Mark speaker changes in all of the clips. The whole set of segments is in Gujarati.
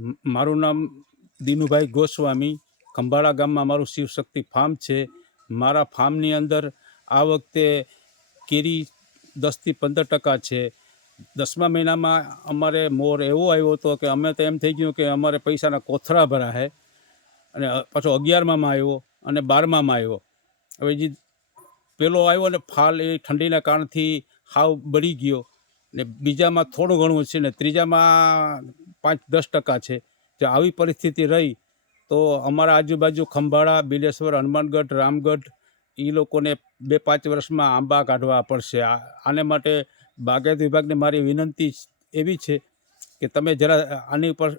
Speaker 1: મારું નામ દિનુભાઈ ગોસ્વામી. ખંભાળા ગામમાં મારું શિવશક્તિ ફાર્મ છે. મારા ફાર્મની અંદર આ વખતે કેરી દસથી પંદર ટકા છે. દસમા મહિનામાં અમારે મોર એવો આવ્યો હતો કે અમે તો એમ થઈ ગયું કે અમારે પૈસાના કોથળા ભરા છે અને પાછો અગિયારમાં આવ્યો અને બારમામાં આવ્યો. હવે જે પેલો આવ્યો ને ફાલ એ ઠંડીના કારણથી હાવ બળી ગયો. ને બીજામાં થોડું ઘણું છે ને ત્રીજામાં પાંચ દસ ટકા છે. જો આવી પરિસ્થિતિ રહી તો અમારા આજુબાજુ ખંભાળા બિલેશ્વર હનુમાનગઢ રામગઢ એ લોકોને બે પાંચ વર્ષમાં આંબા કાઢવા પડશે. આ- આને માટે બાગાયત વિભાગને મારી વિનંતી એવી છે કે તમે જરા આની ઉપર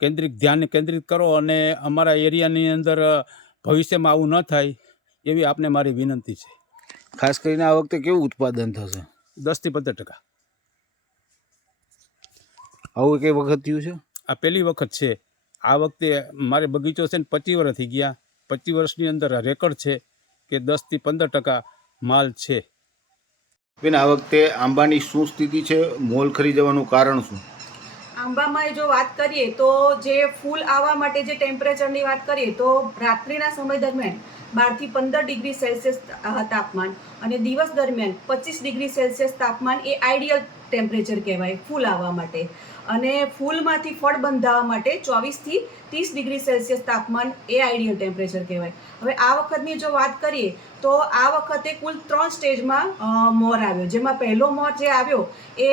Speaker 1: કેન્દ્રિત ધ્યાન કેન્દ્રિત કરો અને અમારા એરિયાની અંદર ભવિષ્યમાં આવું ન થાય એવી આપને મારી વિનંતી છે.
Speaker 2: ખાસ કરીને આ વખતે કેવું ઉત્પાદન થશે?
Speaker 1: દસથી પંદર ટકા.
Speaker 2: આવું કઈ વખત થયું છે?
Speaker 1: આ પહેલી વખત છે. આ વખતે મારે બગીચો છે ને પચીસ વર્ષ થઈ ગયા. પચીસ વર્ષની અંદર રેકોર્ડ છે કે દસથી પંદર ટકા માલ છે.
Speaker 2: બેન આ વખતે આંબાની શું સ્થિતિ છે? મોલ ખરી જવાનું કારણ શું?
Speaker 3: આંબામાં જો વાત કરીએ તો જે ફૂલ આવવા માટે જે ટેમ્પરેચરની વાત કરીએ તો રાત્રિના સમય દરમિયાન બારથી પંદર ડિગ્રી સેલ્સિયસ તાપમાન અને દિવસ દરમિયાન પચીસ ડિગ્રી સેલ્સિયસ તાપમાન એ આઈડિયલ ટેમ્પરેચર કહેવાય, ફૂલ આવવા માટે. અને ફૂલમાંથી ફળ બંધાવવા માટે ચોવીસથી ત્રીસ ડિગ્રી સેલ્સિયસ તાપમાન એ આઈડિયલ ટેમ્પરેચર કહેવાય. હવે આ વખતની જો વાત કરીએ, તો આ વખતે કુલ ત્રણ સ્ટેજમાં મોર આવ્યો. જેમાં પહેલો મોર જે આવ્યો એ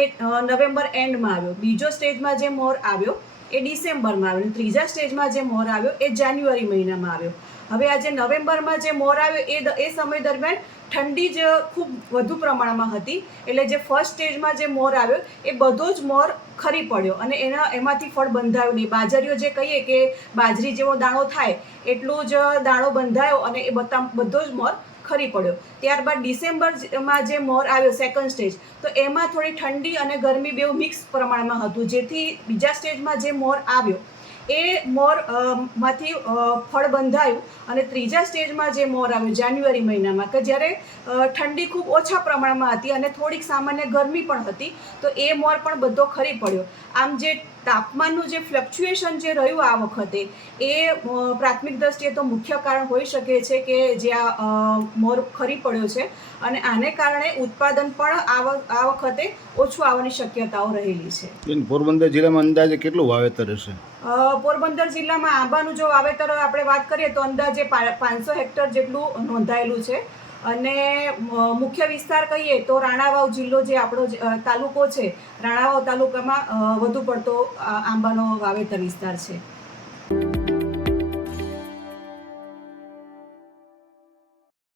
Speaker 3: નવેમ્બર એન્ડમાં આવ્યો. બીજો સ્ટેજમાં જે મોર આવ્યો એ ડિસેમ્બરમાં આવ્યો ત્રીજા સ્ટેજમાં જે મોર આવ્યો એ જાન્યુઆરી મહિનામાં આવ્યો. હવે આજે નવેમ્બરમાં જે મોર આવ્યો એ એ સમય દરમિયાન ઠંડી જ ખૂબ વધુ પ્રમાણમાં હતી. એટલે જે ફર્સ્ટ સ્ટેજમાં જે મોર આવ્યો એ બધો જ મોર ખરી પડ્યો અને એના, એમાંથી ફળ બંધાયો નહીં. બાજરીઓ જે કહીએ કે બાજરી જેવો દાણો થાય, એટલો જ દાણો બંધાયો અને એ બધા બધો જ મોર ખરી પડ્યો. ત્યારબાદ ડિસેમ્બરમાં જે મોર આવ્યો સેકન્ડ સ્ટેજ તો એમાં થોડી ઠંડી અને ગરમી બેઉ મિક્સ પ્રમાણમાં હતું. જેથી બીજા સ્ટેજમાં જે મોર આવ્યો એ મોરમાંથી ફળ બંધાયું અને ત્રીજા સ્ટેજમાં જે મોર આવ્યું, જાન્યુઆરી મહિનામાં, કે જ્યારે ઠંડી ખૂબ ઓછા પ્રમાણમાં હતી અને થોડીક સામાન્ય ગરમી પણ હતી, તો એ મોર પણ બધો ખરી પડ્યો. આમ જે તાપમાનનું જે ફ્લક્ચ્યુએશન જે રહ્યું આ વખતે, એ પ્રાથમિક દ્રષ્ટિએ તો મુખ્ય કારણ હોઈ શકે છે કે જે આ મોર ખરી પડ્યો છે અને આને કારણે ઉત્પાદન પણ આ વખતે ઓછું આવવાની શક્યતાઓ રહેલી છે.
Speaker 2: પોરબંદર જિલ્લામાં અંદાજે કેટલું વાવેતર હશે?
Speaker 3: પોરબંદર જિલ્લામાં આંબાનું જો વાવેતર આપણે વાત કરીએ તો અંદાજે પાંચસો હેક્ટર જેટલું નોંધાયેલું છે. અને મુખ્ય વિસ્તાર કહીએ તો રાણાવાવ જિલ્લો જે આપણો તાલુકો છે, રાણાવાવ તાલુકામાં વધુ પડતો આંબાનો વાવેતર વિસ્તાર છે.